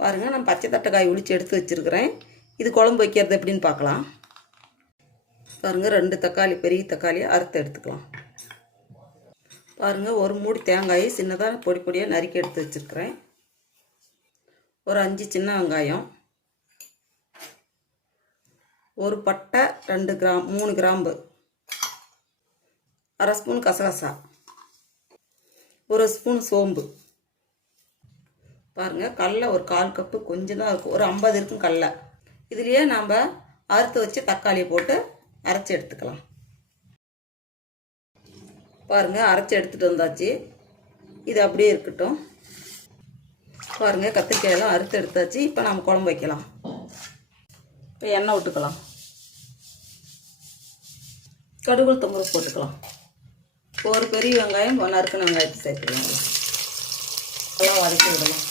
பாருங்கள், நான் பச்சை தட்டைக்காய் உளித்து எடுத்து வச்சுருக்கிறேன். இது குழம்பு வைக்கிறது எப்படின்னு பார்க்கலாம். பாருங்கள், 2 தக்காளி, பெரிய தக்காளியை அறுத்து எடுத்துக்கலாம். பாருங்கள், ஒரு மூடி தேங்காயை சின்னதாக பொடி பொடியாக நறுக்கி எடுத்து வச்சுருக்கிறேன். ஒரு 5 சின்ன வெங்காயம், ஒரு பட்டை, 2 கிராம் 3 கிராம்பு, அரை ஸ்பூன் கசகசா, ஒரு ஸ்பூன் சோம்பு. பாருங்கள், கடலை ஒரு 1/4 கப்பு, கொஞ்சம் தான் இருக்கும், ஒரு 50 இருக்கும் கடலை. இதுலேயே நாம் அறுத்து வச்சு தக்காளியை போட்டு அரைச்சி எடுத்துக்கலாம். பாருங்கள், அரைச்சி எடுத்துகிட்டு வந்தாச்சு. இது அப்படியே இருக்கட்டும். பாருங்கள், கத்திரிக்காயெல்லாம் அறுத்து எடுத்தாச்சு. இப்போ நம்ம குழம்பு வைக்கலாம். இப்போ எண்ணெய் விட்டுக்கலாம். கடுகு உளுத்தம்பருப்பு போட்டுக்கலாம். ஒரு பெரிய வெங்காயம், நறுக்கின வெங்காயத்தை சேர்த்துக்கலாம். எல்லாம் வதக்கி விடலாம்.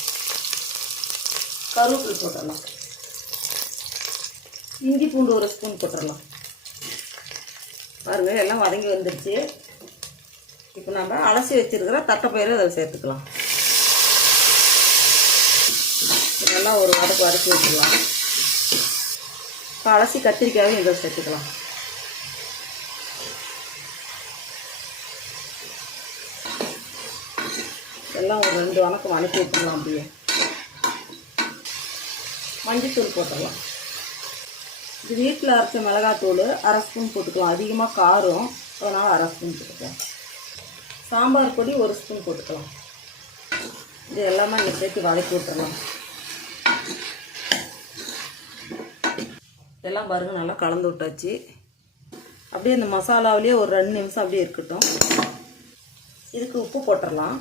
கருவேப்பிலை போட்டுடலாம். இஞ்சி பூண்டு ஒரு ஸ்பூன் போட்டுடலாம். பாருங்கள், எல்லாம் வதங்கி வந்துடுச்சு. இப்போ நம்ம அலசி வச்சுருக்கிற தட்டைப்பயிறு அதில் சேர்த்துக்கலாம். நல்லா ஒரு வதக்கி வச்சுக்கலாம். இப்போ அலசி கத்திரிக்காயும் இதில் சேர்த்துக்கலாம். எல்லாம் ஒரு 2 வணக்கம் வதக்கி விட்டுடலாம். அப்படியே மஞ்சத்தூள் போட்டுடலாம். இது வீட்டில் அரைச்ச மிளகாத்தூள் அரை ஸ்பூன் போட்டுக்கலாம். அதிகமாக காரம், அதனால் அரை ஸ்பூன் போட்டுக்கலாம். சாம்பார் பொடி ஒரு ஸ்பூன் போட்டுக்கலாம். இது எல்லாமே இங்கே சேர்த்து வதக்கி விட்டுடலாம். எல்லாம் பாருங்கள், நல்லா கலந்து விட்டாச்சு. அப்படியே இந்த மசாலாவிலேயே ஒரு 2 நிமிஷம் அப்படியே இருக்கட்டும். இதுக்கு உப்பு போட்டுடலாம்.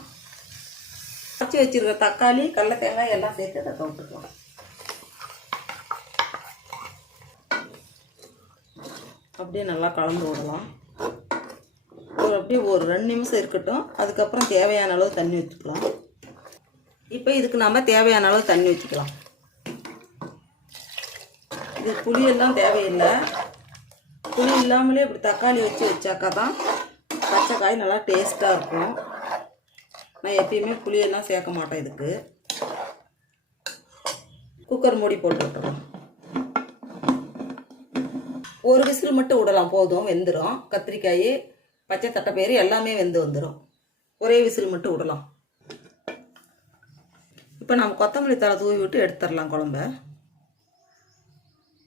அரைச்சி வச்சுருக்க தக்காளி, கடலை, தேங்காய் எல்லாம் சேர்த்து தக்க விட்டுக்கலாம். அப்படியே நல்லா கலந்து விடலாம். அப்படியே ஒரு 2 நிமிஷம் இருக்கட்டும். அதுக்கப்புறம் தேவையான அளவு தண்ணி வச்சுக்கலாம். இப்போ இதுக்கு நாம் தேவையான அளவு தண்ணி வச்சுக்கலாம். இது புளியெல்லாம் தேவையில்லை. புளி இல்லாமலே இப்படி தக்காளி வச்சு வச்சாக்கா தான் பச்சைக்காய் நல்லா டேஸ்ட்டாக இருக்கும். நான் எப்பயுமே புளியெல்லாம் சேர்க்க மாட்டேன் இதுக்கு. குக்கர் மூடி போட்டு விட்டுறோம். ஒரு விசில் மட்டும் விடலாம், போதும், வெந்துடும். கத்திரிக்காய், பச்சை தட்டைப்பயிறு எல்லாமே வெந்து வந்துடும். ஒரே விசில் மட்டும் விடலாம். இப்போ நம்ம கொத்தமல்லி தழை தூவி விட்டு எடுத்துடலாம் குழம்ப.